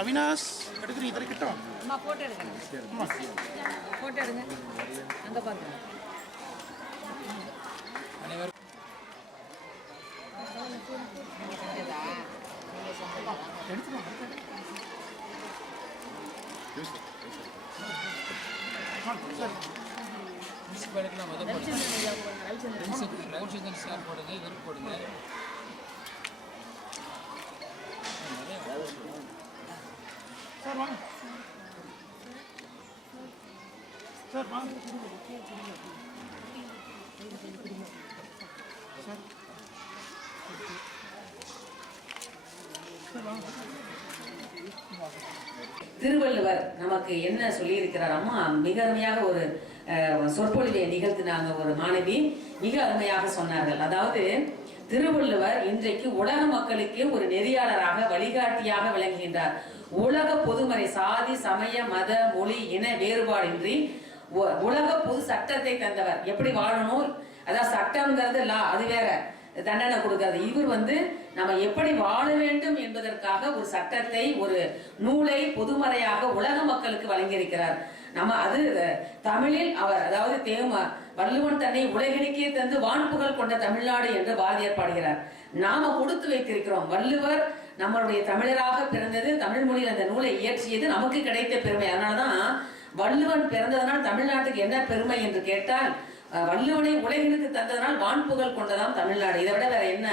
அவினாஷ் எடுக்கிறீங்க இதில் கிட்ட அம்மா ஃபோட்டோ எடுக்கணும். அம்மா ஃபோட்டோ எடுங்க. அங்கே பார்க்குறேன். அனைவரும் முனிசிபாலிட்டிலாம் ரவிச்சந்திரன் சார் போடுங்க, இவர் போடுங்க. சார் வாங்க சார் வாங்க சார் திருவள்ளுவர் நமக்கு என்ன சொல்லியிருக்கிறார் அம்மா? மிக அருமையாக ஒரு சொற்பொழிவை நிகழ்த்தினாங்க. ஒரு மாணவி மிக அருமையாக சொன்னார்கள். அதாவது திருவள்ளுவர் இன்றைக்கு உலக மக்களுக்கு ஒரு நெறியாளராக வழிகாட்டியாக விளங்குகின்றார். உலக பொதுமறை சாதி சமய மத மொழி இன வேறுபாடின்றி உலக பொது சட்டத்தை தந்தவர். எப்படி வாழணும், அதாவது சட்டம்ங்கிறது அது வேற, தண்டனை கொடுக்காது. இவர் நம்ம எப்படி வாழ வேண்டும் என்பதற்காக ஒரு சட்டத்தை, ஒரு நூலை பொதுமறையாக உலக மக்களுக்கு வழங்கியிருக்கிறார். நம்ம அது தமிழில் அவர், அதாவது வள்ளுவன் தன்னை உலகிற்கே தந்து வான்புகழ் கொண்ட தமிழ்நாடு என்று பாரதியார் பாடுகிறார். நாம கொடுத்து வைத்திருக்கிறோம். வள்ளுவர் நம்மளுடைய தமிழராக பிறந்தது, தமிழ் மொழியில் அந்த நூலை இயற்றியது நமக்கு கிடைத்த பெருமை. அதனாலதான் வள்ளுவன் பிறந்ததனால் தமிழ்நாட்டுக்கு என்ன பெருமை என்று கேட்டால், வள்ளுவனை உலகிற்கு தந்ததனால் வான்புகழ் கொண்டதாம் தமிழ்நாடு. இதை விட வேற என்ன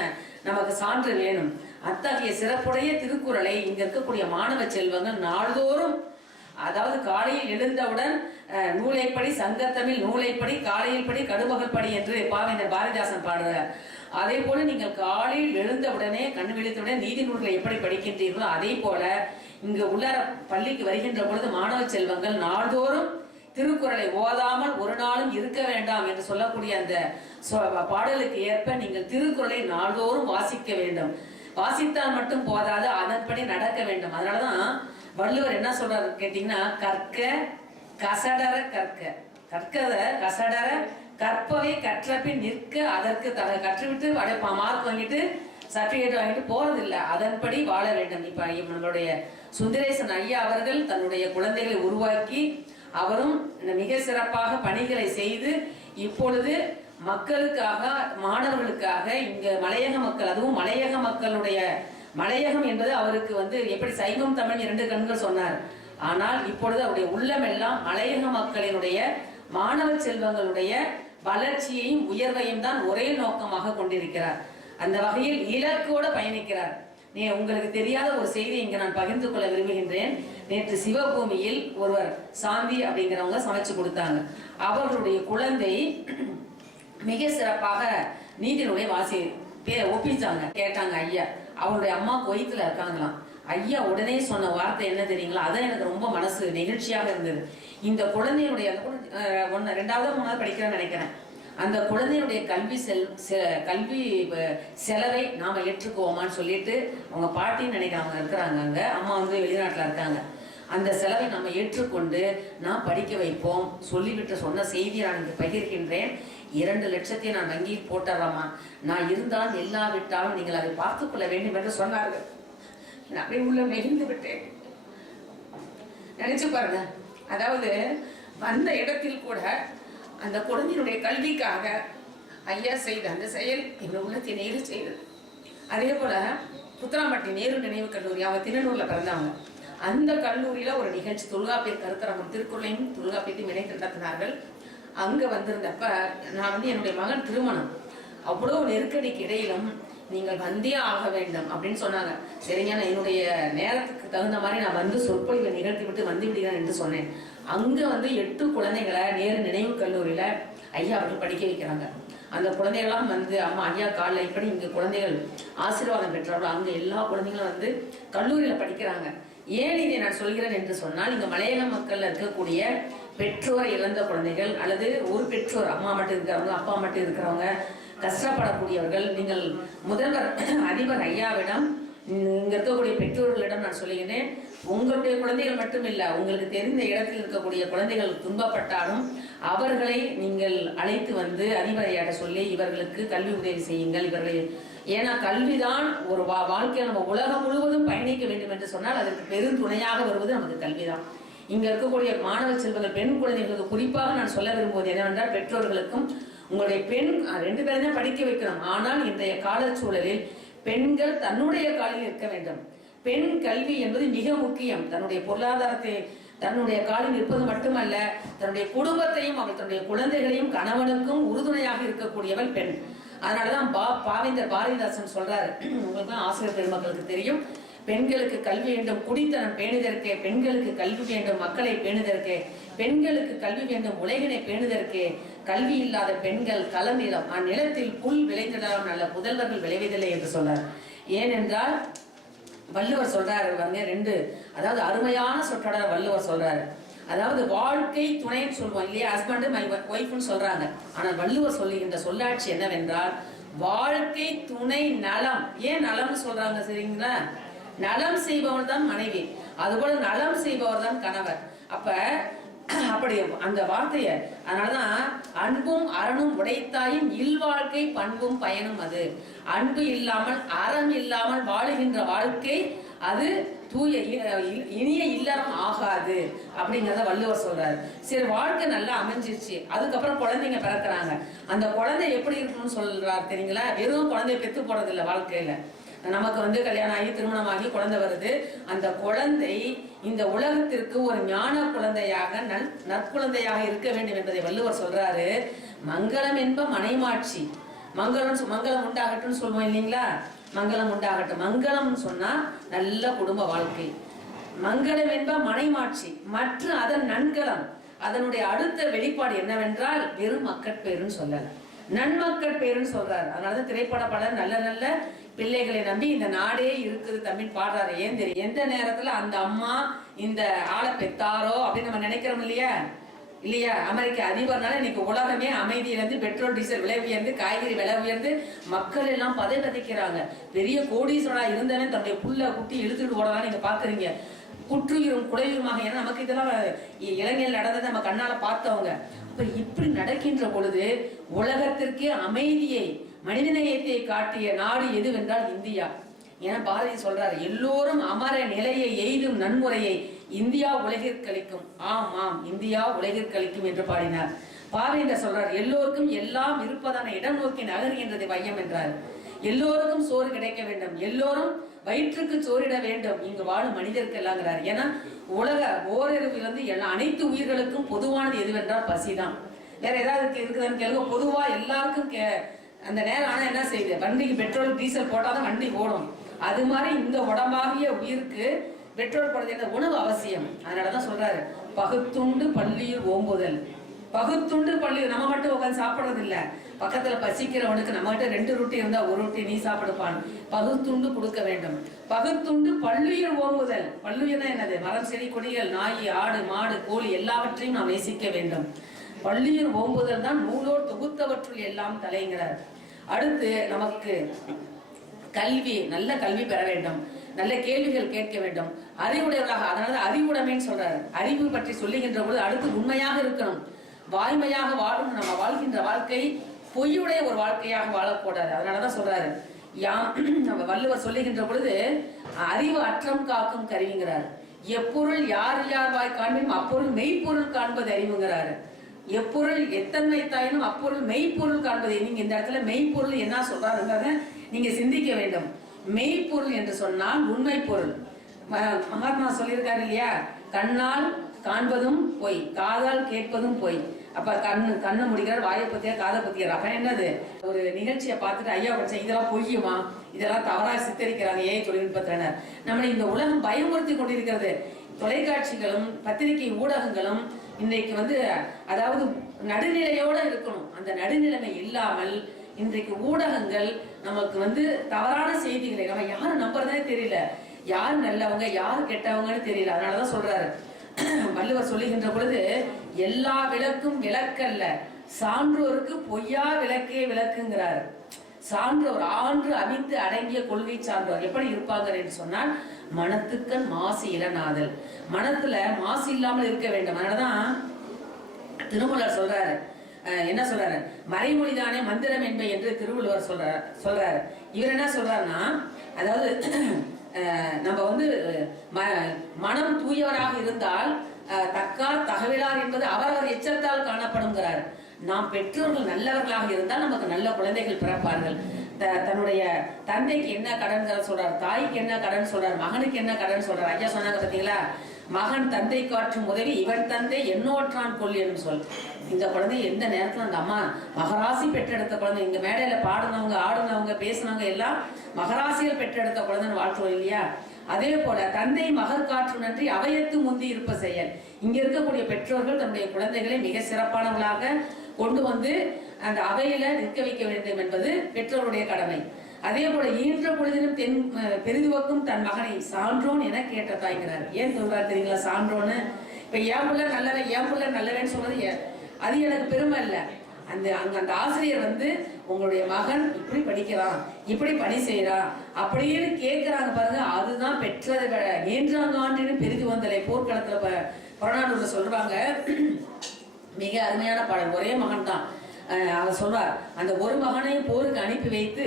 நமக்கு சான்று வேணும்? அத்தகைய சிறப்புடைய திருக்குறளை இங்க இருக்கக்கூடிய மாணவ செல்வங்கள் நாள்தோறும், அதாவது காலையில் எழுந்தவுடன் நூலைப்படி சங்கத்தமிழ் நூலைப்படி, காலையில் படி கடுமகள் படி என்று பாவேந்தர் பாரதிதாசன் பாடுறார். அதே போல நீங்கள் காலையில் எழுந்தவுடனே கண் விழித்தவுடன் நீதி நூல்களை எப்படி படிக்கின்றீர்களோ அதே போல இங்கு உள்ள பள்ளிக்கு வருகின்ற பொழுது மாணவ செல்வங்கள் நாள்தோறும் திருக்குறளை ஓதாமல் ஒரு நாளும் இருக்க வேண்டாம் என்று சொல்லக்கூடிய அந்த பாடலுக்கு ஏற்ப நீங்கள் திருக்குறளை நாள்தோறும் வாசிக்க வேண்டும். வாசித்தால் மட்டும் போதாது, அதன்படி நடக்க வேண்டும். அதனாலதான் வள்ளுவர் என்ன சொல்றாரு கேட்டீங்கன்னா, கற்க கசடர கற்க, கற்கத கசடர கற்பவை கற்றபின் நிற்க அதற்கு கற்றுவிட்டு மார்க் வாங்கிட்டு சர்டிபிகேட் வாங்கிட்டு போறது இல்லை, அதன்படி வாழ வேண்டும். இப்ப நம்மளுடைய சுந்தரேசன் ஐயா அவர்கள் தன்னுடைய குழந்தைகளை உருவாக்கி அவரும் மிக சிறப்பாக பணிகளை செய்து இப்பொழுது மக்களுக்காக, மாணவர்களுக்காக இங்க மலையக மக்கள், அதுவும் மலையக மக்களுடைய, மலையகம் என்பது அவருக்கு எப்படி சைவம் தமிழ் 2 கண்கள் சொன்னார். ஆனால் இப்பொழுது அவருடைய உள்ளமெல்லாம் மலையக மக்களினுடைய மாணவ செல்வங்களுடைய வளர்ச்சியையும் உயர்வையும் தான் ஒரே நோக்கமாக கொண்டிருக்கிறார். அந்த வகையில் இலக்கோடு பயணிக்கிறார். உங்களுக்கு தெரியாத ஒரு செய்தி இங்க நான் பகிர்ந்து கொள்ள விரும்புகின்றேன். நேற்று சிவபூமியில் ஒருவர் சாந்தி அப்படிங்கிறவங்க சமைச்சு கொடுத்தாங்க. அவர்களுடைய குழந்தை மிக சிறப்பாக நீதி நூலை ஒப்பிச்சாங்க. கேட்டாங்க ஐயா, அவருடைய அம்மா குவைத்துல இருக்காங்களாம். ஐயா உடனே சொன்ன வார்த்தை என்ன தெரியுங்களா? அதான் எனக்கு ரொம்ப மனசு நெகிழ்ச்சியாக இருந்தது. இந்த குழந்தையுடைய 2வது 3வது படிக்கிறேன்னு நினைக்கிறேன், அந்த குழந்தையுடைய கல்வி செலவை நாம ஏற்றுக்குவோமான்னு சொல்லிட்டு அவங்க பாட்டின்னு நினைக்கிறாங்க இருக்கிறாங்க. அங்க அம்மா வெளிநாட்டுல இருக்காங்க. அந்த செலவை நம்ம ஏற்றுக்கொண்டு நான் படிக்க வைப்போம் சொல்லிவிட்டு சொன்ன செய்தியை நான் இங்கு பகிர்கின்றேன். 2 லட்சத்தை நான் வங்கியில் போட்டுறேம்மா, நான் இருந்தால் இல்லாவிட்டாலும் நீங்கள் அதை பார்த்துக் கொள்ள வேண்டும் என்று சொன்னார்கள். நான் அப்படியே உள்ள நெகிழ்ந்து விட்டேன். நினைச்சு பாருங்க, அதாவது வந்த இடத்தில் கூட அந்த குழந்தையினுடைய கல்விக்காக ஐயா செய்த அந்த செயல் எங்கள் உள்ளத்தை நேரு செய்தது. அதே போல புத்தராம்பட்டி நேரு நினைவு கல்லூரி, அவங்க திண்ணனூர்ல பிறந்தவங்க. அந்த கல்லூரியில ஒரு நிகழ்ச்சி, தொல்காப்பியர் கருத்தரங்கம், திருக்குறளையும் தொல்காப்பியத்தையும் இணைத்து நடத்தினார்கள். அங்க வந்திருந்தப்ப நான் என்னுடைய மகன் திருமணம், அவ்வளவு நெருக்கடிக்கு இடையிலும் நீங்கள் வந்தே ஆக வேண்டும் அப்படின்னு சொன்னாங்க. சரிங்க, நான் என்னுடைய நேரத்துக்கு தகுந்த மாதிரி நான் சொற்பொழிவை நிகழ்த்தி விட்டு வந்து விடுகிறேன் என்று சொன்னேன். அங்க 8 குழந்தைகளை நேரு நினைவு கல்லூரியில ஐயா அவர்கள் படிக்க வைக்கிறாங்க. அந்த குழந்தைகளாம் அம்மா ஐயா காலில் இப்படி இங்க குழந்தைகள் ஆசீர்வாதம் பெற்றார்கள். அங்க எல்லா குழந்தைகளும் கல்லூரியில படிக்கிறாங்க. ஏன் இதை நான் சொல்கிறேன் என்று சொன்னால், இங்க மலையக மக்கள்ல இருக்கக்கூடிய பெற்றோரை இழந்த குழந்தைகள், அல்லது ஒரு பெற்றோர் அம்மா மட்டும் இருக்கிறவங்க, அப்பா மட்டும் இருக்கிறவங்க, கஷ்டப்படக்கூடியவர்கள், நீங்கள் முதல்வர் அதிபர் ஐயாவிடம், இங்க இருக்கக்கூடிய பெற்றோர்களிடம் நான் சொல்லுகிறேன், உங்களுடைய குழந்தைகள் மட்டும் இல்ல, உங்களுக்கு தெரிந்த இடத்தில் இருக்கக்கூடிய குழந்தைகள் துன்பப்பட்டாலும் அவர்களை நீங்கள் அழைத்து அதிபர் ஐயாட்ட சொல்லி இவர்களுக்கு கல்வி உதவி செய்யுங்கள், இவர்களை ஏன்னா கல்விதான் ஒரு வாழ்க்கையை நம்ம உலகம் முழுவதும் பயணிக்க வேண்டும் என்று சொன்னால் அதற்கு பெருந்துணையாக வருவது நமக்கு கல்விதான். இங்க இருக்கக்கூடிய மாணவ செல்வங்கள், பெண் குழந்தைகளுக்கு குறிப்பாக நான் சொல்ல விரும்புவது என்னவென்றால், பெற்றோர்களுக்கும் உங்களுடைய பெண் 2 பேரும் தான் படிக்க வைக்கணும். ஆனால் இன்றைய கால சூழலில் பெண்கள் தன்னுடைய காலில் இருக்க வேண்டும். பெண் கல்வி என்பது மிக முக்கியம். தன்னுடைய பொருளாதாரத்தை தன்னுடைய காலில் நிற்பது மட்டுமல்ல, தன்னுடைய குடும்பத்தையும் அவள் தன்னுடைய குழந்தைகளையும் கணவனுக்கும் உறுதுணையாக இருக்கக்கூடியவள் பெண். அதனாலதான் பாவேந்தர் பாரதிதாசன் சொல்றாரு, உங்களுக்கு ஆசிரியர் பெருமக்களுக்கு தெரியும், பெண்களுக்கு கல்வி வேண்டும் குடித்தனம் பேணுதற்கே, பெண்களுக்கு கல்வி வேண்டும் மக்களை பேணுதற்கே, பெண்களுக்கு கல்வி வேண்டும் உலகினை பேணுதற்கே, கல்வி இல்லாத பெண்கள் களநிலம் அந்நிலத்தில் புல் விளைந்திடலாம் நல்ல புதல்வர்கள் விளைவதில்லை என்று சொன்னார். ஏனென்றால் வள்ளுவர் சொல்றாரு பாருங்க, 2 அதாவது அருமையான சொற்றொடர் வள்ளுவர் சொல்றாரு. அதாவது வாழ்க்கை துணைன்னு சொல்லுவோம் இல்லையா, ஹஸ்பண்ட் மை ஒய்ஃப்னு சொல்றாங்க. ஆனால் வள்ளுவர் சொல்லுகின்ற சொல்லாட்சி என்னவென்றால் வாழ்க்கை துணை நலம். ஏன் நலம்னு சொல்றாங்க சரிங்களா? நலம் செய்பவர் தான் மனைவி, அதுபோல நலம் செய்பவர் தான் கணவர். அப்படி அந்த வார்த்தைய, அதனாலதான் அன்பும் அறனும் உடைத்தாயும் இல்வாழ்க்கை பண்பும் பயனும் அது. அன்பு இல்லாமல் அறம் இல்லாமல் வாழுகின்ற வாழ்க்கை அது தூய இனிய இல்லறம் ஆகாது அப்படிங்கிறத வள்ளுவர் சொல்றாரு. சரி, வாழ்க்கை நல்லா அமைஞ்சிருச்சு, அதுக்கப்புறம் குழந்தைங்க பிறக்கிறாங்க. அந்த குழந்தை எப்படி இருக்கணும்னு சொல்றாரு தெரியுங்களா? வெறும் குழந்தைய பெத்து போறது இல்லை. வாழ்க்கையில நமக்கு கல்யாணம் ஆகி திருமணமாகி குழந்தை வருது. அந்த குழந்தை இந்த உலகத்திற்கு ஒரு ஞான குழந்தையாக நற்குழந்தையாக இருக்க வேண்டும் என்பதை வள்ளுவர் சொல்றாரு. மங்களம் என்ப மனைமாட்சி. மங்களம் உண்டாகட்டும் சொல்லுவோம் இல்லைங்களா? மங்களம் உண்டாகட்டும். மங்களம் சொன்னா நல்ல குடும்ப வாழ்க்கை. மங்களம் என்ப மனைமாட்சி. மற்ற அதன் நன்கலம், அதனுடைய அடுத்த வெளிப்பாடு என்னவென்றால் வெறும் மக்கட்பேருன்னு சொல்லல, நன்மக்கள் பேருன்னு சொல்றாரு. அதனாலதான் திரைப்பட பாடல் நல்ல நல்ல பிள்ளைகளை நம்பி இந்த நாடே இருக்குது தம்பின்னு பாடுறாரு. ஏன் தெரியும்? எந்த நேரத்துல அந்த அம்மா இந்த ஆளை பெத்தாரோ அப்படின்னு நம்ம நினைக்கிறோம் இல்லையா? அமெரிக்க அதிபர்னால இன்னைக்கு உலகமே அமைதியிலிருந்து பெட்ரோல் டீசல் விலை உயர்ந்து, காய்கறி விலை உயர்ந்து, மக்கள் எல்லாம் பதைக்கிறாங்க. பெரிய கோடீஸ்வரா இருந்தவன் தன்னுடைய புள்ள குட்டி இழுத்துட்டு ஓடலாம் நீங்க பாக்குறீங்க. குற்றுயிரும் குறையுமாக. ஏன்னா நமக்கு இதெல்லாம் இளைஞர்கள் நடந்ததை நம்ம கண்ணால பார்த்தவங்க. அப்ப இப்படி நடக்கின்ற பொழுது உலகத்திற்கே அமைதியை மனிதநேயத்தை காட்டிய நாடு எதுவென்றால் இந்தியா. ஏன்னா பாரதி சொல்றாரு, எல்லோரும் அமர நிலையை எய்தும் நன்முறையை இந்தியா உலகிற்கழிக்கும். ஆம் இந்தியா உலகிற்கழிக்கும் என்று பாடினார். பாவேந்தர் சொல்றார், எல்லோருக்கும் எல்லாம் இருப்பதான இடம் நோக்கி நகர்கின்றது வையம் என்றார். எல்லோருக்கும் சோறு கிடைக்க வேண்டும், எல்லோரும் வயிற்றுக்கு சோறிட வேண்டும் இங்கு வாழும் மனிதருக்கு எல்லாங்கிறார். ஏன்னா உலக ஓரறிவிலிருந்து அனைத்து உயிர்களுக்கும் பொதுவானது எதுவென்றால் பசிதான். வேற ஏதாவது இருக்குதான்னு கேளுங்க. பொதுவா எல்லாருக்கும் அந்த நேரம் ஆனா என்ன செய்யுது? வண்டிக்கு பெட்ரோல் டீசல் போட்டாதான் வண்டி ஓடும். அது மாதிரி இந்த உடம்பாகிய உயிருக்கு பெட்ரோல் போடுறது உணவு அவசியம். அதனாலதான் சொல்றாரு, பகுத்துண்டு பள்ளியில் ஓம்புதல். பகுத்துண்டு பள்ளியில் நம்ம மட்டும் உட்காந்து சாப்பிடுறது இல்ல, பக்கத்துல பசிக்கிறவனுக்கு நம்ம கிட்ட 2 ரொட்டி இருந்தா 1 ரொட்டி நீ சாப்பிடுப்பான். பகுத்துண்டு கொடுக்க வேண்டும். பகுத்துண்டு பள்ளியில் ஓம்புதல். பள்ளியனா என்னது? மரம் செடி கொடிகள், நாய் ஆடு மாடு கோழி எல்லாவற்றையும் நாம் நேசிக்க வேண்டும். பள்ளியில் ஓம்புதல் தான் நூலோடு தொகுத்தவற்றுள் எல்லாம் தலைங்கிறார். அடுத்து நமக்கு கல்வி, நல்ல கல்வி பெற வேண்டும், நல்ல கேள்விகள் கேட்க வேண்டும், அறிவுடையவராக. அதனால அறிவுடைமைன்னு சொல்றாரு. அறிவு பற்றி சொல்லுகின்ற போது அடுத்து உண்மையாக இருக்கணும், வாய்மையாக வாழணும். நம்ம வாழ்கின்ற வாழ்க்கை பொய்யுடைய ஒரு வாழ்க்கையாக வாழக்கூடாது. அதனாலதான் சொல்றாரு, நம்ம வள்ளுவர் சொல்லுகின்ற பொழுது அறிவு அற்றம் காக்கும் கருவிங்கிறார். எப்பொருள் யார் வாய் காண்பினும் அப்பொருள் மெய்ப்பொருள் காண்பது அறிவுங்கிறாரு. எப்பொருள் எத்தன்மை தாயினும் அப்பொருள் மெய்ப்பொருள் காண்பது. நீங்க இந்த இடத்துல மெய்ப்பொருள் என்ன சொல்றாருன்றத நீங்க சிந்திக்க வேண்டும். மெய்ப்பொருள் என்று சொன்னால் உண்மை பொருள். மகாத்மா சொல்லியிருக்காரு இல்லையா, கண்ணால் காண்பதும் பொய், காதால் கேட்பதும் பொய். அப்ப கண்ணு முடிக்கிறார், வாயை பத்தியா காதை பத்தியார். அப்ப என்னது? ஒரு நிகழ்ச்சியை பார்த்துட்டு ஐயா படிச்சா இதெல்லாம் பொய்யுமா, இதெல்லாம் தவறா சித்தரிக்கிறாங்க ஏஐ தொழில்நுட்பத்தினர். நம்மளை இந்த உலகம் பயமுறுத்தி கொண்டிருக்கிறது. தொலைக்காட்சிகளும் பத்திரிகை ஊடகங்களும் இன்றைக்கு அதாவது நடுநிலையோட இருக்கணும். அந்த நடுநிலைமை இல்லாமல் இன்றைக்கு ஊடகங்கள் நமக்கு தவறான செய்திகளை நம்ம யாரும் நம்புறதே தெரியல. யார் நல்லவங்க யார் கெட்டவங்கன்னு தெரியல. அதனாலதான் சொல்றாரு வள்ளுவர் சொல்லுகின்ற பொழுது, எல்லா விளக்கும் விளக்கல்ல, சான்றோருக்கு பொய்யா விளக்கே விளக்குங்கிறார். சான்றோர் ஆன்று அவிந்து அடங்கிய கொள்கை சான்றோர் எப்படி இருப்பாங்க என்று சொன்னால், மனத்துக்கண் மாசு இளநாதல். மனத்துல மாசு இல்லாமல் இருக்க வேண்டும். அதனாலதான் திருமூலர் சொல்றாரு, என்ன சொல்றாரு, மறைமொழிதானே மந்திரம் என்பை என்று திருவள்ளுவர் சொல்றாரு. இவர் என்ன சொல்றாருன்னா, அதாவது நம்ம வந்து மனம் தூயவராக இருந்தால் தக்கார் தகவலார் என்பது அவரவர் எச்சத்தால் காணப்படுங்கிறார். நாம் பெற்றோர்கள் நல்லவர்களாக இருந்தால் நமக்கு நல்ல குழந்தைகள் பிறப்பார்கள். தன்னுடைய தந்தைக்கு என்ன கடன் சொல்றார், தாய்க்கு என்ன கடன் சொல்றார், மகனுக்கு என்ன கடன் சொல்றார். ஐயா சொன்னாங்க பாத்தீங்களா, மகன் தந்தை காற்றும் உதவி இவன் தந்தை என்னோற்றான் கொல்லியன்னு சொல். இந்த குழந்தை எந்த நேரத்துல அந்த அம்மா மகராசி பெற்றெடுத்த குழந்தை, இந்த மேடையில பாடுனவங்க ஆடுனவங்க பேசினவங்க எல்லாம் மகராசிகள் பெற்றெடுத்த குழந்தைன்னு வாழ்த்துவோம் இல்லையா. அதே போல தந்தை மகர் காற்று நன்றி அவையத்து முந்தி இருப்ப செயல். இங்க இருக்கக்கூடிய பெற்றோர்கள் தன்னுடைய குழந்தைகளை மிக சிறப்பானவர்களாக கொண்டு வந்து அந்த அவையில நிற்க வைக்க வேண்டும் என்பது பெற்றோருடைய கடமை. அதே போல ஈன்ற பொழுதிலும் பெரிதுவக்கும் தன் மகனை சான்றோன் என கேட்ட தாய்கிறார். ஏன் சொல்றாரு தெரியுங்களா சான்றோன்னு? இப்ப என் பிள்ளை நல்லவன் என் பிள்ளை நல்லவன்னு சொல்றது அது எனக்கு பெருமை இல்லை. அந்த ஆசிரியர் வந்து உங்களுடைய மகன் இப்படி படிக்கிறான், இப்படி பணி செய்யறான் அப்படின்னு கேட்கிறாங்க பாருங்க. அதுதான் பெற்றதை விட ஏன்றாங்காண்டின்னு பெரிது வந்தலை போர்க்களத்துல புறநானூர்ல சொல்றாங்க. மிக அருமையான பாடல். ஒரே மகன் தான். அவர் சொல்றார், அந்த ஒரு மகனையும் போருக்கு அனுப்பி வைத்து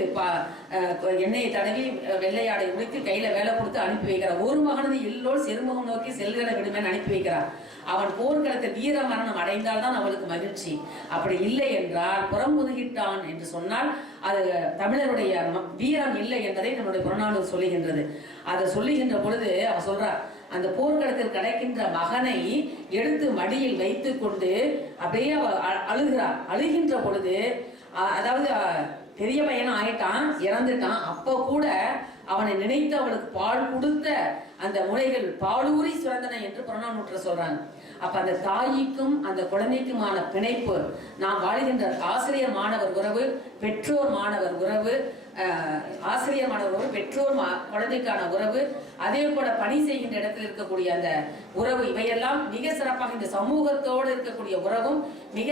எண்ணெயை தடவி வெள்ளையாடை உடுத்தி கையில வேலை கொடுத்து அனுப்பி வைக்கிறார். ஒரு மகனது இல்லோடு செருமுகம் நோக்கி செல்கிற விடுமேன்னு அனுப்பி வைக்கிறார். அவன் போர்க்களத்தில் வீர மரணம் அடைந்தால் தான் அவளுக்கு மகிழ்ச்சி. அப்படி இல்லை என்றால் புறமுதுகிட்டான் என்று சொன்னால் அது தமிழருடைய வீரம் இல்லை என்பதை நம்முடைய புறநானூறு சொல்லுகின்றது. அதை சொல்லுகின்ற பொழுது அவர் சொல்றார், அந்த போர்க்களத்தில் கிடைக்கின்ற மகனை எடுத்து மடியில் வைத்து கொண்டு அப்படியே அழுகிறார். அழுகின்ற பொழுது அதாவது பெரிய பையனும் ஆயிட்டான், இறந்துட்டான். அப்போ கூட அவனை நினைத்து அவளுக்கு பால் கொடுத்த அந்த முறைகள் பாலூரி சுரந்தன என்று புறநானூற்ற சொல்றாங்க. அப்ப அந்த தாய்க்கும் அந்த குழந்தைக்குமான பிணைப்பு, நாம் வாழ்கின்ற ஆசிரியர் மாணவர் உறவு, பெற்றோர் மாணவர் உறவு, ஆசிரியர் மாணவர் உறவு, பெற்றோர் குழந்தைக்கான உறவு, அதே போல பணி செய்கின்ற இடத்தில் இருக்கக்கூடிய அந்த உறவு, இவையெல்லாம் மிக சிறப்பாக இந்த சமூகத்தோடு இருக்கக்கூடிய உறவும் மிக